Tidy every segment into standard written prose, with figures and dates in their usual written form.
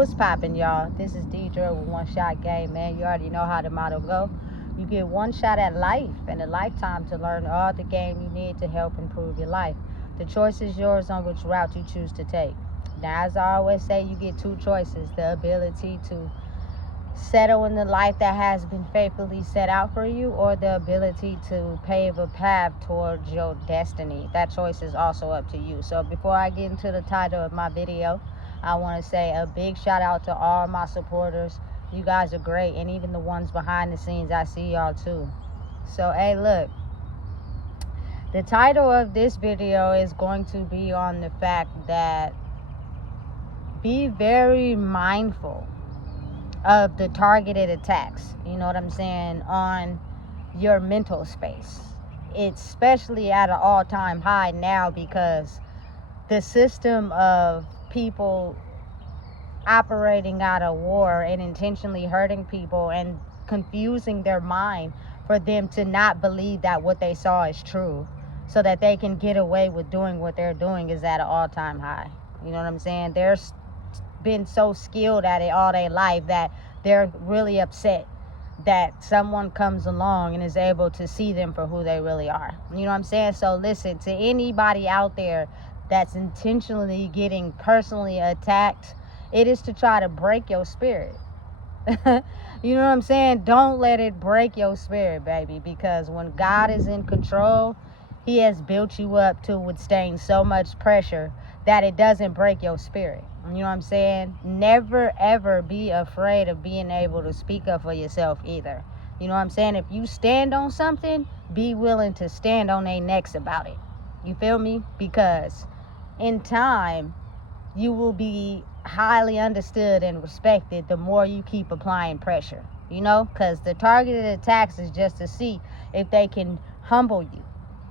What's poppin', y'all? This is Deidre with One Shot Game, man. You already know how the motto go. You get one shot at life and a lifetime to learn all the game you need to help improve your life. The choice is yours on which route you choose to take. Now, as I always say, you get two choices: the ability to settle in the life that has been faithfully set out for you, or the ability to pave a path towards your destiny. That choice is also up to you. So before I get into the title of my video, I want to say a big shout out to all my supporters. You guys are great, and even the ones behind the scenes, I see y'all too. So hey, look, the title of this video is going to be on the fact that be very mindful of the targeted attacks, you know what I'm saying, on your mental space. It's especially at an all-time high now because the system of people operating out of war and intentionally hurting people and confusing their mind for them to not believe that what they saw is true so that they can get away with doing what they're doing is at an all-time high. You know what I'm saying? They're been so skilled at it all their life that they're really upset that someone comes along and is able to see them for who they really are. You know what I'm saying? So listen, to anybody out there that's intentionally getting personally attacked, it is to try to break your spirit. You know what I'm saying? Don't let it break your spirit, baby, because when God is in control, he has built you up to withstand so much pressure that it doesn't break your spirit. You know what I'm saying? Never ever be afraid of being able to speak up for yourself either. You know what I'm saying? If you stand on something, be willing to stand on their necks about it. You feel me? Because in time, you will be highly understood and respected the more you keep applying pressure. You know? Because the targeted attacks is just to see if they can humble you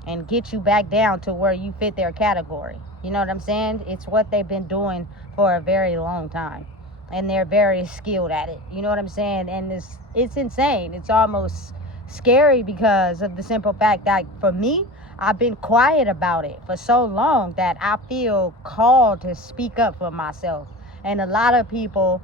and get you back down to where you fit their category. You know what I'm saying? It's what they've been doing for a very long time. And they're very skilled at it. You know what I'm saying? And it's insane. It's almost scary because of the simple fact that for me, I've been quiet about it for so long that I feel called to speak up for myself. And a lot of people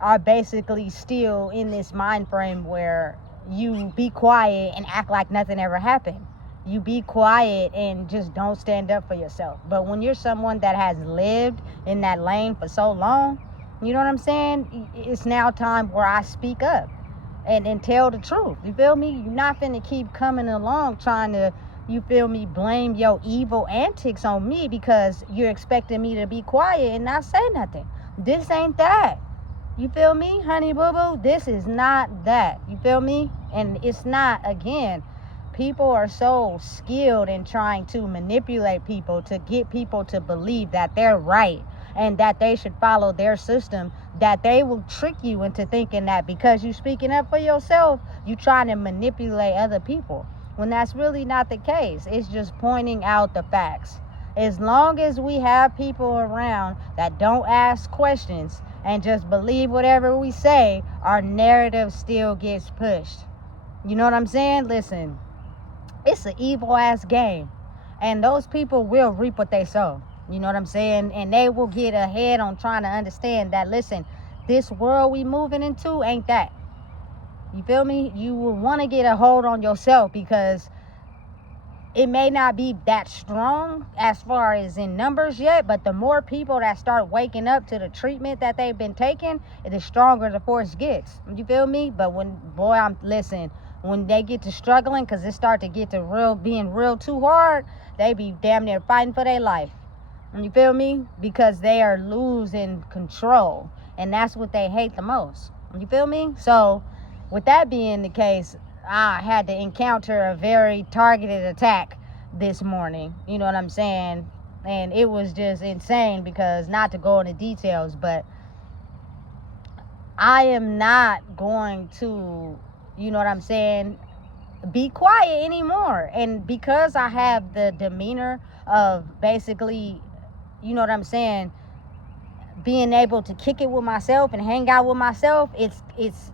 are basically still in this mind frame where you be quiet and act like nothing ever happened. You be quiet and just don't stand up for yourself. But when you're someone that has lived in that lane for so long, you know what I'm saying? It's now time where I speak up and tell the truth. You feel me? You're not finna keep coming along trying to, you feel me, blame your evil antics on me because you're expecting me to be quiet and not say nothing. This ain't that. You feel me, honey boo boo? This is not that. You feel me? And it's not, again, people are so skilled in trying to manipulate people to get people to believe that they're right and that they should follow their system, that they will trick you into thinking that because you're speaking up for yourself, you're trying to manipulate other people, when that's really not the case. It's just pointing out the facts. As long as we have people around that don't ask questions and just believe whatever we say, our narrative still gets pushed. You know what I'm saying? Listen, it's an evil ass game, and those people will reap what they sow. You know what I'm saying? And they will get ahead on trying to understand that, listen, this world we moving into ain't that. You feel me? You will want to get a hold on yourself because it may not be that strong as far as in numbers yet, but the more people that start waking up to the treatment that they've been taking, the stronger the force gets. You feel me? But when they get to struggling, because it start to get to being real too hard, they be damn near fighting for their life. You feel me? Because they are losing control, and that's what they hate the most. You feel me? So with that being the case, I had to encounter a very targeted attack this morning. You know what I'm saying? And it was just insane because, not to go into details, but I am not going to, you know what I'm saying, be quiet anymore. And because I have the demeanor of basically, you know what I'm saying, being able to kick it with myself and hang out with myself, it's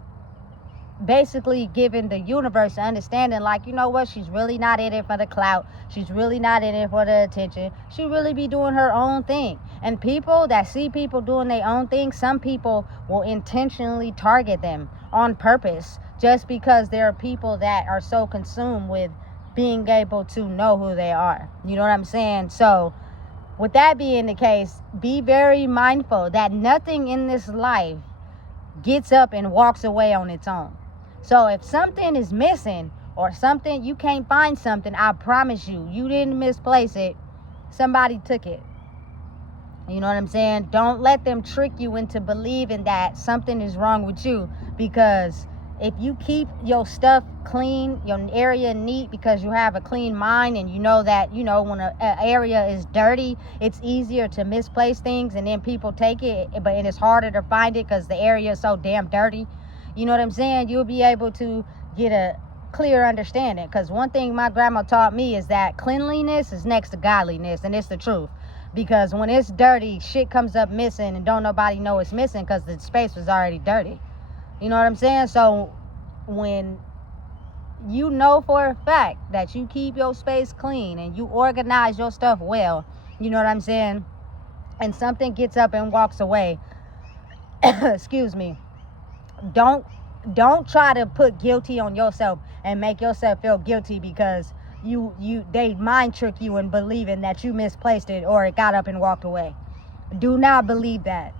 basically giving the universe understanding, like, you know what, she's really not in it for the clout, she's really not in it for the attention, she really be doing her own thing. And people that see people doing their own thing, some people will intentionally target them on purpose, just because there are people that are so consumed with being able to know who they are. You know what I'm saying? So with that being the case, be very mindful that nothing in this life gets up and walks away on its own. So if something is missing, or something, you can't find something, I promise you, you didn't misplace it. Somebody took it. You know what I'm saying? Don't let them trick you into believing that something is wrong with you, because if you keep your stuff clean, your area neat, because you have a clean mind, and you know that, you know, when an area is dirty, it's easier to misplace things, and then people take it, but it's harder to find it because the area is so damn dirty. You know what I'm saying? You'll be able to get a clear understanding, because one thing my grandma taught me is that cleanliness is next to godliness, and it's the truth. Because when it's dirty, shit comes up missing, and don't nobody know it's missing because the space was already dirty. You know what I'm saying? So when you know for a fact that you keep your space clean and you organize your stuff well, you know what I'm saying, and something gets up and walks away, excuse me, don't try to put guilty on yourself and make yourself feel guilty because they mind trick you in believing that you misplaced it or it got up and walked away. Do not believe that.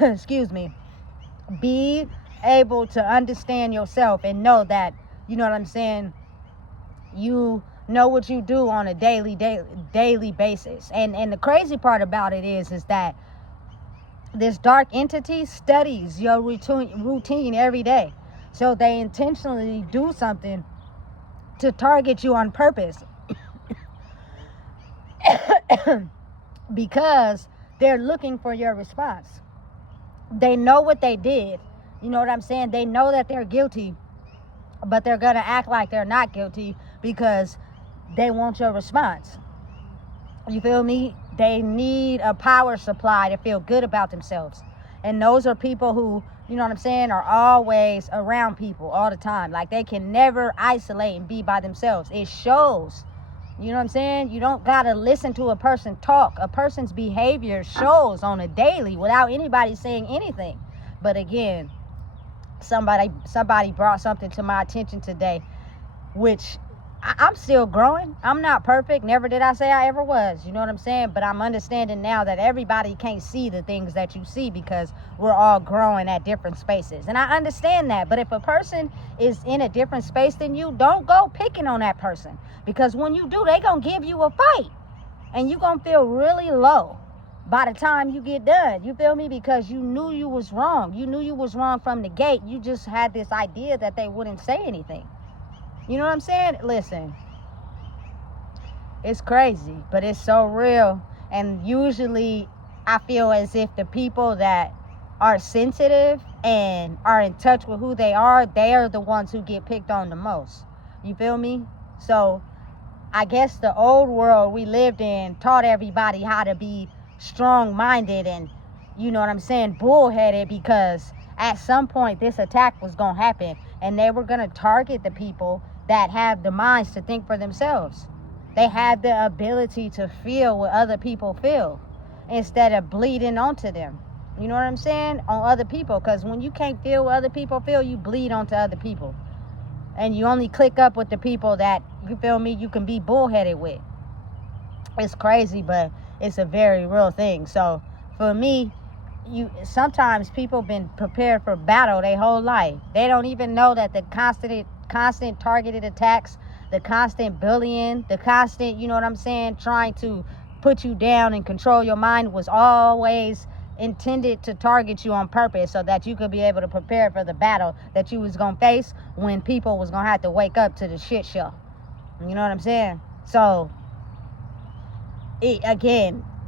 Excuse me. Be able to understand yourself and know that, you know what I'm saying, you know what you do on a daily basis. And the crazy part about it is that this dark entity studies your routine every day. So they intentionally do something to target you on purpose. Because they're looking for your response. They know what they did. You know what I'm saying? They know that they're guilty, but they're going to act like they're not guilty because they want your response. You feel me? They need a power supply to feel good about themselves. And those are people who, you know what I'm saying, are always around people all the time. Like, they can never isolate and be by themselves. It shows. You know what I'm saying? You don't got to listen to a person talk. A person's behavior shows on a daily without anybody saying anything. But again, somebody brought something to my attention today, which I'm still growing. I'm not perfect. Never did I say I ever was. You know what I'm saying? But I'm understanding now that everybody can't see the things that you see because we're all growing at different spaces. And I understand that. But if a person is in a different space than you, don't go picking on that person. Because when you do, they going to give you a fight. And you going to feel really low by the time you get done. You feel me? Because you knew you was wrong. You knew you was wrong from the gate. You just had this idea that they wouldn't say anything. You know what I'm saying? Listen, it's crazy, but it's so real. And usually I feel as if the people that are sensitive and are in touch with who they are the ones who get picked on the most. You feel me? So I guess the old world we lived in taught everybody how to be strong-minded and, you know what I'm saying, bullheaded, because at some point this attack was going to happen and they were going to target the people that have the minds to think for themselves. They have the ability to feel what other people feel instead of bleeding onto them. You know what I'm saying? On other people. Because when you can't feel what other people feel, you bleed onto other people. And you only click up with the people that, you feel me, you can be bullheaded with. It's crazy, but it's a very real thing. So for me, sometimes people been prepared for battle their whole life. They don't even know that the constant targeted attacks, the constant bullying, the constant, you know what I'm saying, trying to put you down and control your mind was always intended to target you on purpose so that you could be able to prepare for the battle that you was going to face when people was going to have to wake up to the shit show. You know what I'm saying? So, it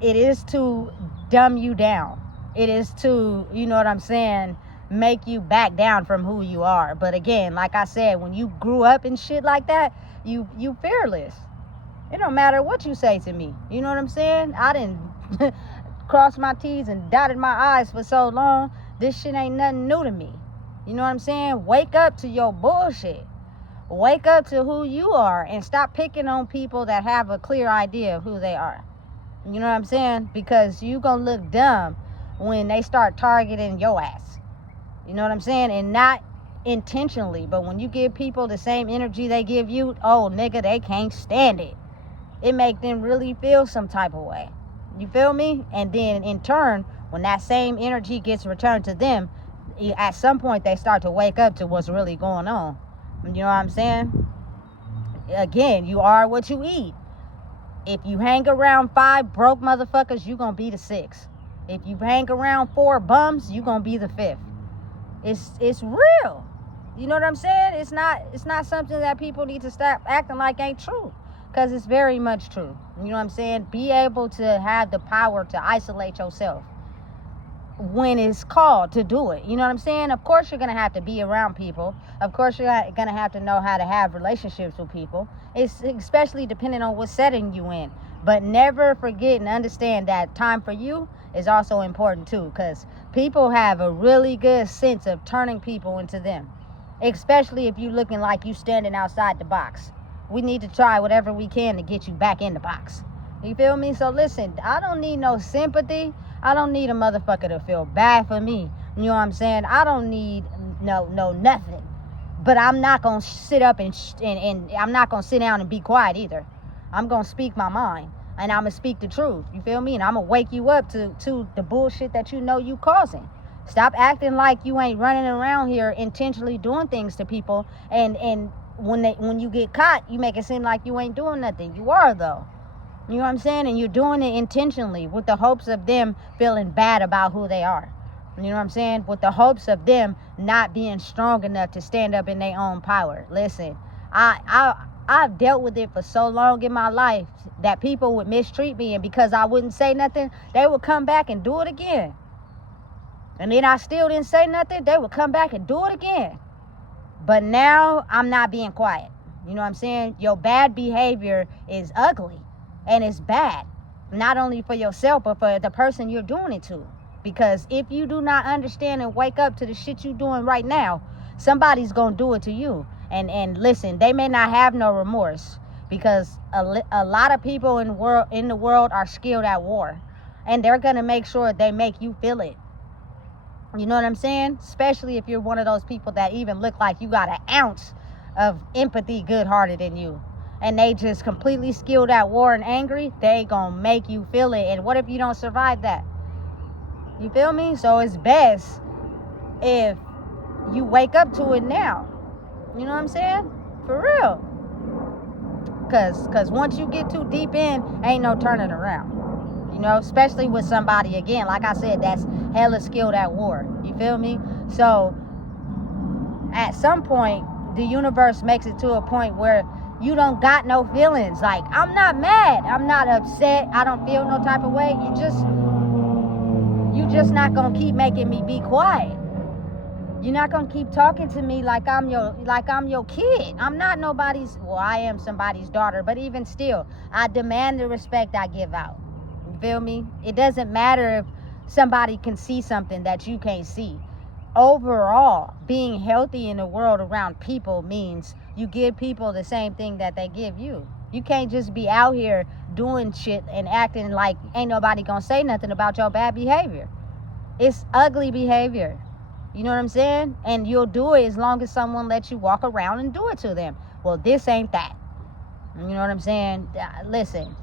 is to dumb you down. It is to, you know what I'm saying, make you back down from who you are. But again, like I said, when you grew up and shit like that, you fearless. It don't matter what you say to me. You know what I'm saying? I didn't cross my T's and dotted my I's for so long. This shit ain't nothing new to me. You know what I'm saying? Wake up to your bullshit. Wake up to who you are and stop picking on people that have a clear idea of who they are. You know what I'm saying? Because you gonna look dumb when they start targeting your ass. You know what I'm saying? And not intentionally, but when you give people the same energy they give you, oh nigga, they can't stand it. It make them really feel some type of way. You feel me? And then in turn, when that same energy gets returned to them, at some point they start to wake up to what's really going on. You know what I'm saying? Again, you are what you eat. If you hang around 5 broke motherfuckers, you gonna be the 6th. If you hang around 4 bums, you gonna be the 5th. It's real. You know what I'm saying? It's not something that people need to stop acting like ain't true, because it's very much true. You know what I'm saying? Be able to have the power to isolate yourself when it's called to do it. You know what I'm saying? Of course you're going to have to be around people. Of course you're going to have to know how to have relationships with people. It's especially depending on what setting you in. But never forget and understand that time for you is also important too, because people have a really good sense of turning people into them, especially if you're looking like you standing outside the box. We need to try whatever we can to get you back in the box. You feel me? So listen, I don't need no sympathy. I don't need a motherfucker to feel bad for me. You know what I'm saying? I don't need no nothing. But I'm not going to sit up and I'm not going to sit down and be quiet either. I'm going to speak my mind. And I'm going to speak the truth. You feel me? And I'm going to wake you up to the bullshit that you know you causing. Stop acting like you ain't running around here intentionally doing things to people. And when you get caught, you make it seem like you ain't doing nothing. You are, though. You know what I'm saying? And you're doing it intentionally with the hopes of them feeling bad about who they are. You know what I'm saying? With the hopes of them not being strong enough to stand up in their own power. Listen, I've dealt with it for so long in my life that people would mistreat me, and because I wouldn't say nothing, they would come back and do it again. And then I still didn't say nothing, they would come back and do it again. But now I'm not being quiet. You know what I'm saying? Your bad behavior is ugly. And it's bad, not only for yourself, but for the person you're doing it to. Because if you do not understand and wake up to the shit you're doing right now, somebody's going to do it to you. And listen, they may not have no remorse, because a lot of people in the world are skilled at war. And they're going to make sure they make you feel it. You know what I'm saying? Especially if you're one of those people that even look like you got an ounce of empathy good-hearted in you. And they just completely skilled at war and angry, they gonna make you feel it. And what if you don't survive that? You feel me? So it's best if you wake up to it now. You know what I'm saying? For real. Cause once you get too deep in, ain't no turning around. You know, especially with somebody, again, like I said, that's hella skilled at war. You feel me? So at some point, the universe makes it to a point where you don't got no feelings. Like, I'm not mad, I'm not upset, I don't feel no type of way. You just not gonna keep making me be quiet. You're not gonna keep talking to me like I'm your kid. I'm not nobody's, well, I am somebody's daughter, but even still, I demand the respect I give out. You feel me? It doesn't matter if somebody can see something that you can't see. Overall, being healthy in the world around people means you give people the same thing that they give you. You can't just be out here doing shit and acting like ain't nobody gonna say nothing about your bad behavior. It's ugly behavior. You know what I'm saying? And you'll do it as long as someone lets you walk around and do it to them. Well, this ain't that. You know what I'm saying? Listen.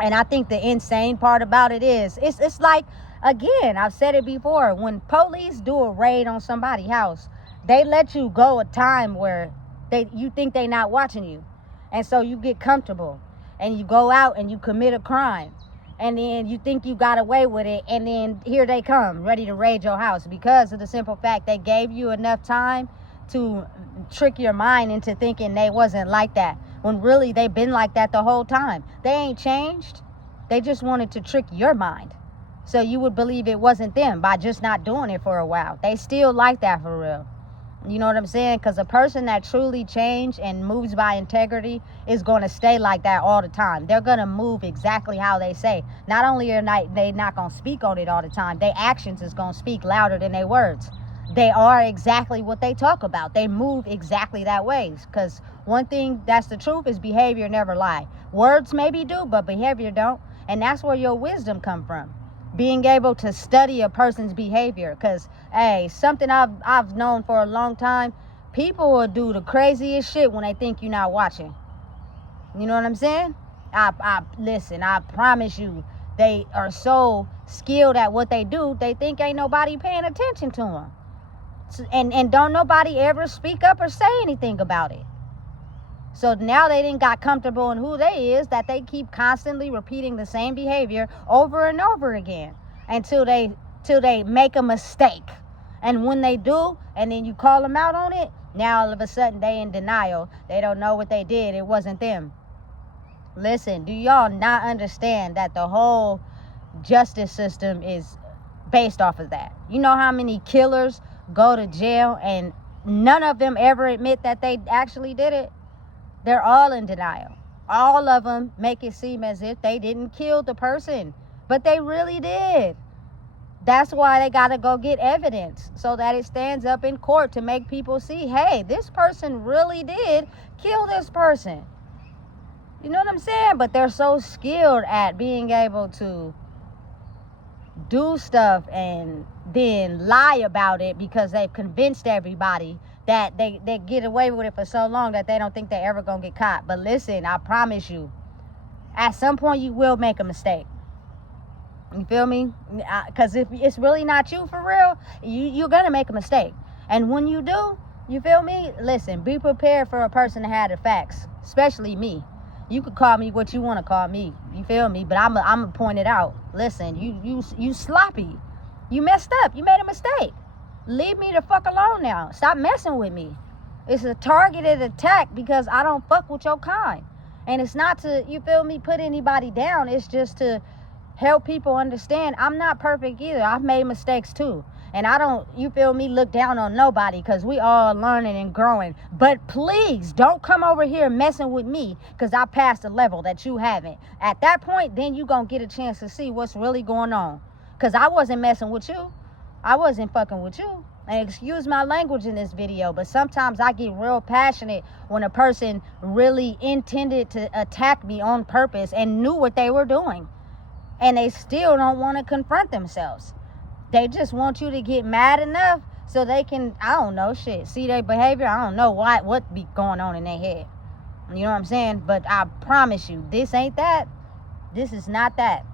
And I think the insane part about it is, it's like, again, I've said it before, when police do a raid on somebody's house, they let you go a time where you think they not watching you. And so you get comfortable and you go out and you commit a crime. And then you think you got away with it, and then here they come, ready to raid your house, because of the simple fact they gave you enough time to trick your mind into thinking they wasn't like that, when really they've been like that the whole time. They ain't changed. They just wanted to trick your mind, so you would believe it wasn't them by just not doing it for a while. They still like that for real. You know what I'm saying? Because a person that truly changed and moves by integrity is going to stay like that all the time. They're going to move exactly how they say. Not only are they not going to speak on it all the time, their actions is going to speak louder than their words. they are exactly what they talk about. They move exactly that way. Because one thing that's the truth is behavior never lie. Words maybe do, but behavior don't. And that's where your wisdom come from. Being able to study a person's behavior. Because, hey, something I've known for a long time, people will do the craziest shit when they think you're not watching. You know what I'm saying? Listen, I promise you, they are so skilled at what they do, they think ain't nobody paying attention to them. And don't nobody ever speak up or say anything about it. So now they didn't got comfortable in who they is, that they keep constantly repeating the same behavior over and over again until they make a mistake. And when they do, and then you call them out on it, now all of a sudden they in denial. They don't know what they did. It wasn't them. Listen, do y'all not understand that the whole justice system is based off of that? You know how many killers go to jail and none of them ever admit that they actually did it? They're all in denial. All of them make it seem as if they didn't kill the person, but they really did. That's why they got to go get evidence so that it stands up in court to make people see, hey, this person really did kill this person. You know what I'm saying? But they're so skilled at being able to do stuff and then lie about it because they've convinced everybody that they get away with it for so long that they don't think they're ever going to get caught. But listen, I promise you, at some point you will make a mistake. You feel me? Because if it's really not you for real, you're going to make a mistake. And when you do, you feel me? Listen, be prepared for a person to have the facts, especially me. You could call me what you want to call me. You feel me? But I'm going to point it out. Listen, you sloppy. You messed up. You made a mistake. Leave me the fuck alone now. Stop messing with me. It's a targeted attack because I don't fuck with your kind. And it's not to, you feel me, put anybody down. It's just to help people understand I'm not perfect either. I've made mistakes too. And I don't, you feel me, look down on nobody because we all learning and growing. But please don't come over here messing with me because I passed a level that you haven't. At that point, then you going to get a chance to see what's really going on. Because I wasn't messing with you. I wasn't fucking with you. And excuse my language in this video, but sometimes I get real passionate when a person really intended to attack me on purpose and knew what they were doing. And they still don't want to confront themselves. They just want you to get mad enough so they can, I don't know, see their behavior. I don't know what be going on in their head. You know what I'm saying? But I promise you, this ain't that. This is not that.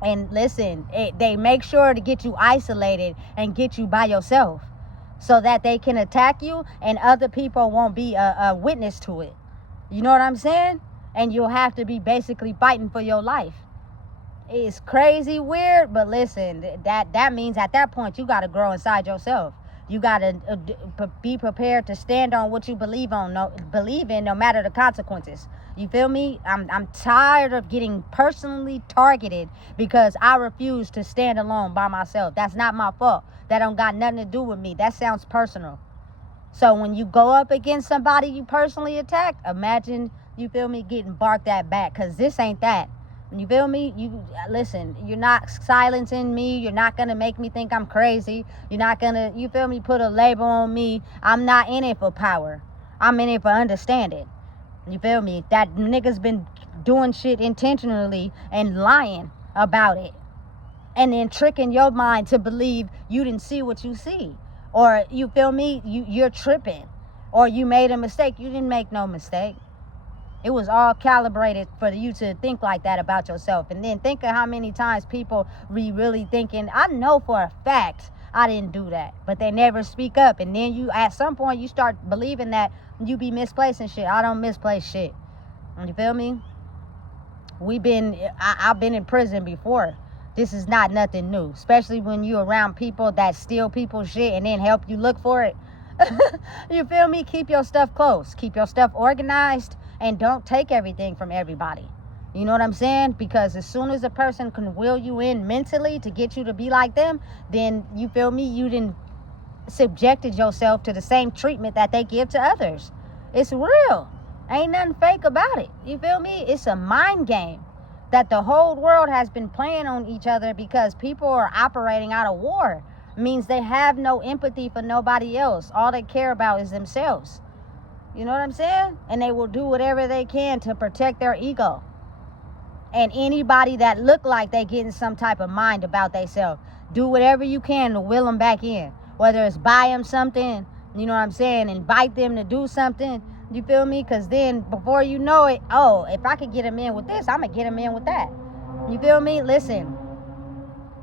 And listen, they make sure to get you isolated and get you by yourself so that they can attack you and other people won't be a witness to it. You know what I'm saying? And you'll have to be basically fighting for your life. It's crazy weird, but listen, that means at that point you got to grow inside yourself. You got to be prepared to stand on what you believe in, no matter the consequences. You feel me? I'm tired of getting personally targeted because I refuse to stand alone by myself. That's not my fault. That don't got nothing to do with me. That sounds personal. So when you go up against somebody you personally attacked, imagine, you feel me, getting barked at back, because this ain't that. You feel me? You listen, you're not silencing me. You're not going to make me think I'm crazy. You're not going to, you feel me, put a label on me. I'm not in it for power. I'm in it for understanding. You feel me? That nigga's been doing shit intentionally and lying about it. And then tricking your mind to believe you didn't see what you see. Or, you feel me, you're tripping. Or you made a mistake. You didn't make no mistake. It was all calibrated for you to think like that about yourself. And then think of how many times people be really thinking, I know for a fact I didn't do that. But they never speak up. And then you, at some point, you start believing that you be misplacing shit. I don't misplace shit. You feel me? I've been in prison before. This is not nothing new. Especially when you're around people that steal people's shit and then help you look for it. You feel me? Keep your stuff close. Keep your stuff organized. And don't take everything from everybody. You know what I'm saying? Because as soon as a person can will you in mentally to get you to be like them, then, you feel me, you done subjected yourself to the same treatment that they give to others. It's real. Ain't nothing fake about it. You feel me? It's a mind game that the whole world has been playing on each other because people are operating out of war. means they have no empathy for nobody else. All they care about is themselves. You know what I'm saying? And they will do whatever they can to protect their ego. And anybody that look like they getting some type of mind about themselves, do whatever you can to will them back in. Whether it's buy them something, you know what I'm saying, invite them to do something, you feel me? Because then before you know it, oh, if I could get them in with this, I'm going to get them in with that. You feel me? Listen,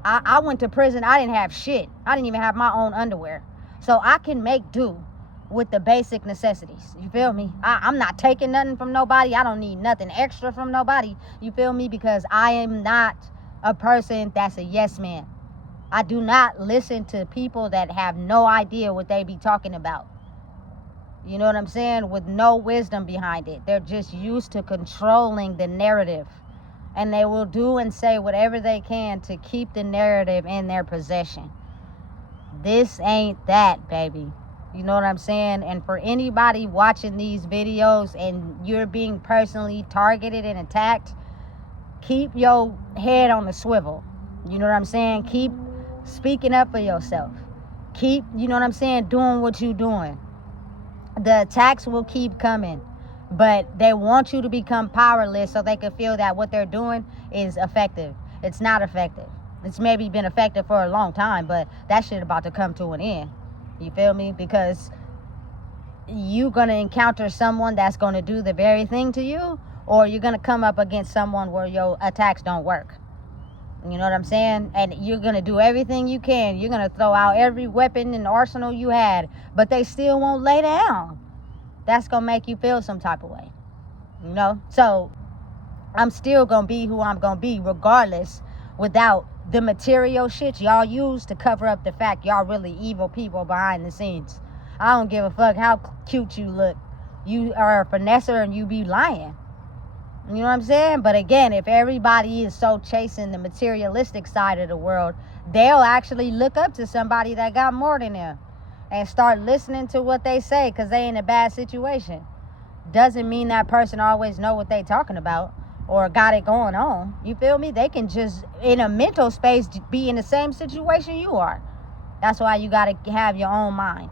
I went to prison. I didn't have shit. I didn't even have my own underwear. So I can make do with the basic necessities. You feel me? I'm not taking nothing from nobody. I don't need nothing extra from nobody. You feel me? Because I am not a person that's a yes man. I do not listen to people that have no idea what they be talking about. You know what I'm saying? With no wisdom behind it. They're just used to controlling the narrative. And they will do and say whatever they can to keep the narrative in their possession. This ain't that, baby. You know what I'm saying? And for anybody watching these videos and you're being personally targeted and attacked, keep your head on the swivel. You know what I'm saying? Keep speaking up for yourself. Keep, you know what I'm saying, doing what you're doing. The attacks will keep coming, but they want you to become powerless so they can feel that what they're doing is effective. It's not effective. It's maybe been effective for a long time, but that shit about to come to an end. You feel me? Because you're going to encounter someone that's going to do the very thing to you, or you're going to come up against someone where your attacks don't work. You know what I'm saying? And you're going to do everything you can. You're going to throw out every weapon and arsenal you had, but they still won't lay down. That's going to make you feel some type of way. You know? So I'm still going to be who I'm going to be regardless, without the material shit y'all use to cover up the fact y'all really evil people behind the scenes. I don't give a fuck how cute you look. You are a finesser and you be lying. You know what I'm saying? But again, if everybody is so chasing the materialistic side of the world, they'll actually look up to somebody that got more than them and start listening to what they say because they in a bad situation. Doesn't mean that person always know what they talking about or got it going on. You feel me? They can just, in a mental space, be in the same situation you are. That's why you got to have your own mind.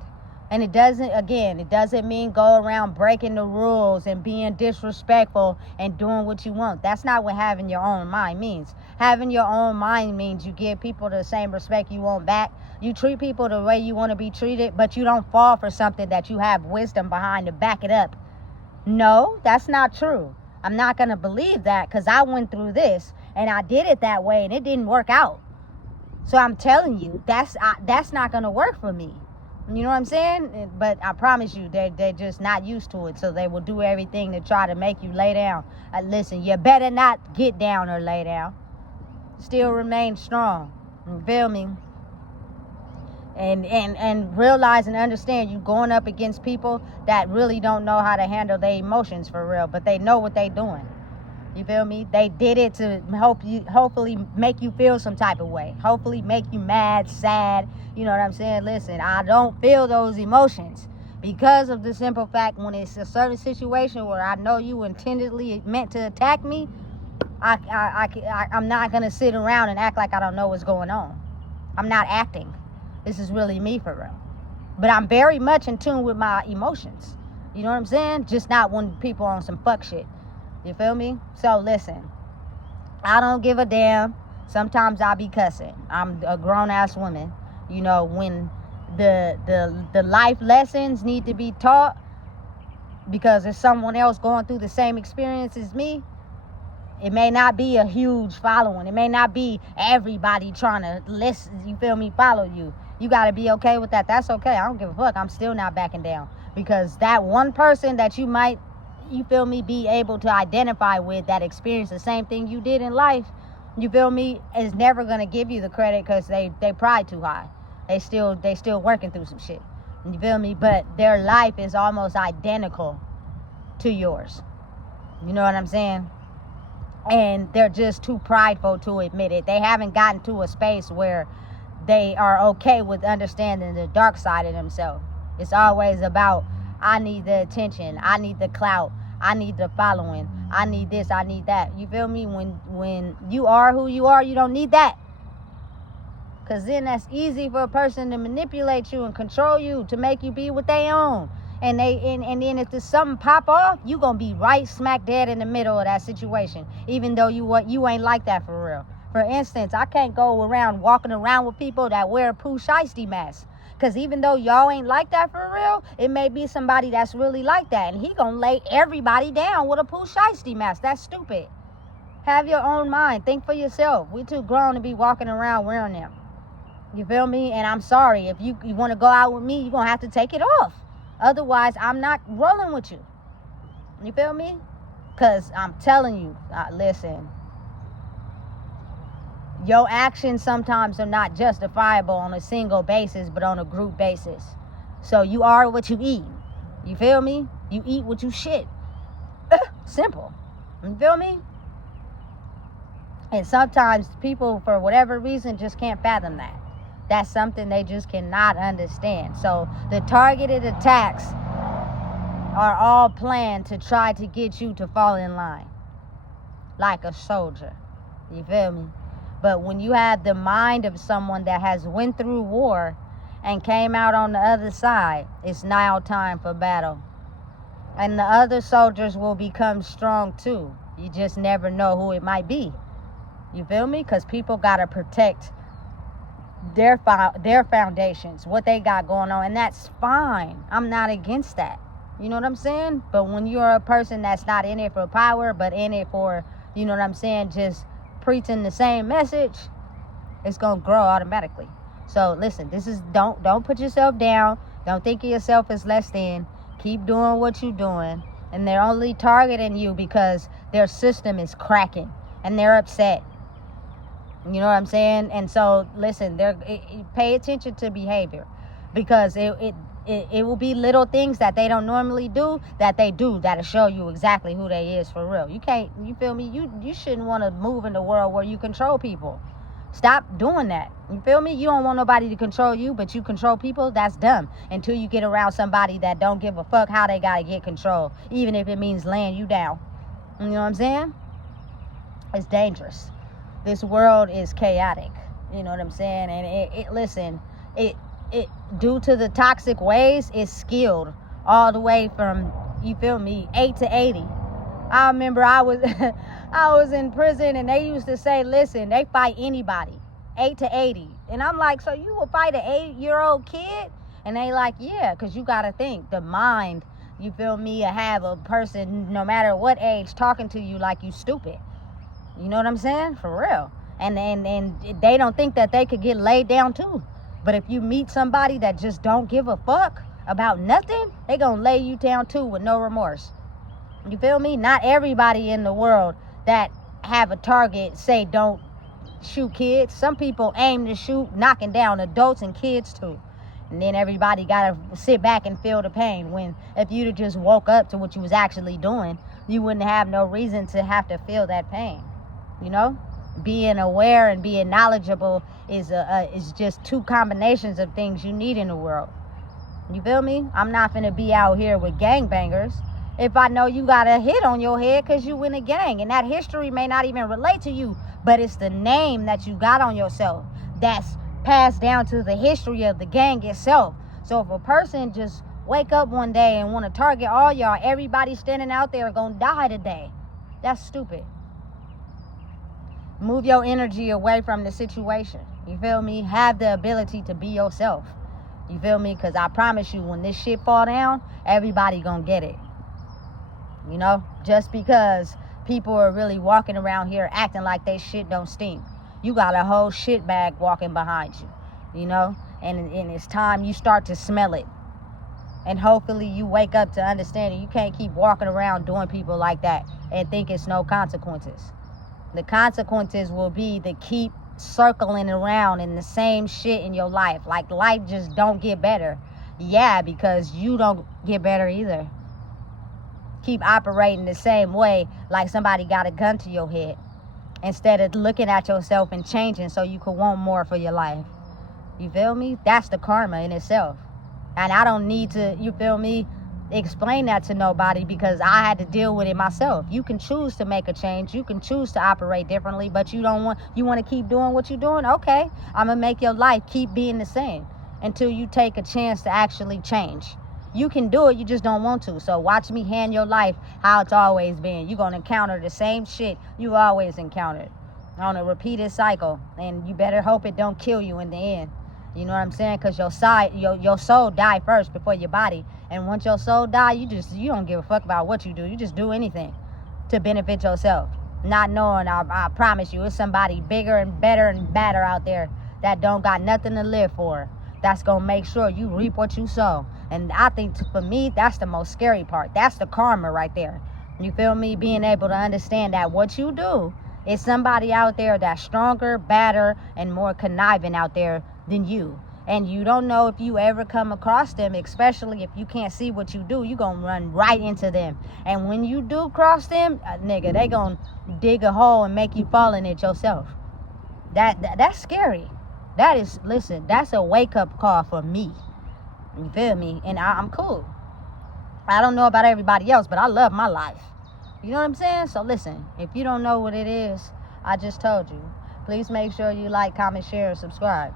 And it doesn't mean go around breaking the rules and being disrespectful and doing what you want. That's not what having your own mind means. Having your own mind means you give people the same respect you want back. You treat people the way you want to be treated, but you don't fall for something that you have wisdom behind to back it up. No, that's not true. I'm not going to believe that because I went through this and I did it that way and it didn't work out. So I'm telling you, that's not going to work for me. You know what I'm saying? But I promise you, they're just not used to it. So they will do everything to try to make you lay down. Listen, you better not get down or lay down. Still remain strong. You feel me? And realize and understand you're going up against people that really don't know how to handle their emotions for real, but they know what they're doing. You feel me? They did it to hopefully make you feel some type of way. Hopefully make you mad, sad. You know what I'm saying? Listen, I don't feel those emotions because of the simple fact when it's a certain situation where I know you intendedly meant to attack me, I'm not going to sit around and act like I don't know what's going on. I'm not acting. This is really me for real. But I'm very much in tune with my emotions. You know what I'm saying? Just not when people on some fuck shit. You feel me? So listen, I don't give a damn. Sometimes I be cussing. I'm a grown-ass woman. You know, when the life lessons need to be taught because there's someone else going through the same experience as me, it may not be a huge following. It may not be everybody trying to listen, you feel me, follow you. You got to be okay with that. That's okay. I don't give a fuck. I'm still not backing down. Because that one person that you might, you feel me, be able to identify with that experienced the same thing you did in life, you feel me, is never going to give you the credit because they pride too high. They still working through some shit. You feel me? But their life is almost identical to yours. You know what I'm saying? And they're just too prideful to admit it. They haven't gotten to a space where they are okay with understanding the dark side of themselves. It's always about, I need the attention, I need the clout, I need the following, I need this, I need that. You feel me? When you are who you are, you don't need that. because then that's easy for a person to manipulate you and control you to make you be what they own. And then if there's something pop off, you gonna be right smack dead in the middle of that situation, even though you ain't like that for real. For instance, I can't go around walking around with people that wear a Pooh Shiesty mask. Because even though y'all ain't like that for real, it may be somebody that's really like that. And he gonna lay everybody down with a Pooh Shiesty mask. That's stupid. Have your own mind. Think for yourself. We too grown to be walking around wearing them. You feel me? And I'm sorry. If you want to go out with me, you're going to have to take it off. Otherwise, I'm not rolling with you. You feel me? Because I'm telling you, listen. Your actions sometimes are not justifiable on a single basis, but on a group basis. So you are what you eat. You feel me? You eat what you shit. Simple. You feel me? And sometimes people, for whatever reason, just can't fathom that. That's something they just cannot understand. So the targeted attacks are all planned to try to get you to fall in line. Like a soldier. You feel me? But when you have the mind of someone that has went through war and came out on the other side, it's now time for battle. And the other soldiers will become strong too. You just never know who it might be. You feel me? Because people got to protect their foundations, what they got going on. And that's fine. I'm not against that. You know what I'm saying? But when you're a person that's not in it for power, but in it for, you know what I'm saying, just preaching the same message, it's going to grow automatically. So listen, this is, don't put yourself down. Don't think of yourself as less than. Keep doing what you're doing. And they're only targeting you because their system is cracking and they're upset. You know what I'm saying? And so listen, pay attention to behavior, because it will be little things that they don't normally do that they do that'll show you exactly who they is for real. You can't, you feel me? You shouldn't want to move in the world where you control people. Stop doing that. You feel me? You don't want nobody to control you, but you control people. That's dumb. Until you get around somebody that don't give a fuck how they gotta get control, even if it means laying you down. You know what I'm saying? It's dangerous. This world is chaotic. You know what I'm saying? And listen, it due to the toxic ways, it's skilled all the way from, you feel me, 8 to 80. I remember I was in prison and they used to say, listen, they fight anybody, 8 to 80. And I'm like, so you will fight an 8-year-old kid? And they like, yeah, because you got to think, the mind, you feel me, have a person, no matter what age, talking to you like you stupid. You know what I'm saying? For real. And they don't think that they could get laid down too. But if you meet somebody that just don't give a fuck about nothing, they gonna lay you down too with no remorse. You feel me? Not everybody in the world that have a target say don't shoot kids. Some people aim to shoot knocking down adults and kids too. And then everybody gotta sit back and feel the pain, when if you'd have just woke up to what you was actually doing, you wouldn't have no reason to have to feel that pain. You know, being aware and being knowledgeable is just two combinations of things you need in the world. You feel me? I'm not finna be out here with gangbangers if I know you got a hit on your head because you in a gang, and that history may not even relate to you, but it's the name that you got on yourself that's passed down to the history of the gang itself. So if a person just wake up one day and want to target all y'all, everybody standing out there gonna die today. That's stupid. Move your energy away from the situation. You feel me? Have the ability to be yourself. You feel me? Because I promise you, when this shit fall down, everybody gonna get it. You know? Just because people are really walking around here acting like they shit don't stink. You got a whole shit bag walking behind you. You know? And it's time you start to smell it. And hopefully you wake up to understanding you can't keep walking around doing people like that and think it's no consequences. The consequences will be to keep circling around in the same shit in your life. Like, life just don't get better. Yeah, because you don't get better either. Keep operating the same way, like somebody got a gun to your head, instead of looking at yourself and changing so you could want more for your life. You feel me? That's the karma in itself. And I don't need to, you feel me? explain that to nobody because I had to deal with it myself. You can choose to make a change. You can choose to operate differently, but you want to keep doing what you're doing. Okay, I'm gonna make your life keep being the same until you take a chance to actually change. You can do it, you just don't want to. So watch me hand your life how it's always been. You're gonna encounter the same shit you always encountered on a repeated cycle, and you better hope it don't kill you in the end. You know what I'm saying? Because your soul die first before your body. And once your soul die, you don't give a fuck about what you do. You just do anything to benefit yourself. Not knowing, I promise you, it's somebody bigger and better and badder out there that don't got nothing to live for. That's going to make sure you reap what you sow. And I think for me, that's the most scary part. That's the karma right there. You feel me? Being able to understand that what you do is somebody out there that's stronger, badder, and more conniving out there than you. And you don't know if you ever come across them, especially if you can't see what you do, you're going to run right into them. And when you do cross them, nigga, they going to dig a hole and make you fall in it yourself. That's scary. Listen, that's a wake-up call for me. You feel me? And I'm cool. I don't know about everybody else, but I love my life. You know what I'm saying? So listen, if you don't know what it is, I just told you. Please make sure you like, comment, share, and subscribe.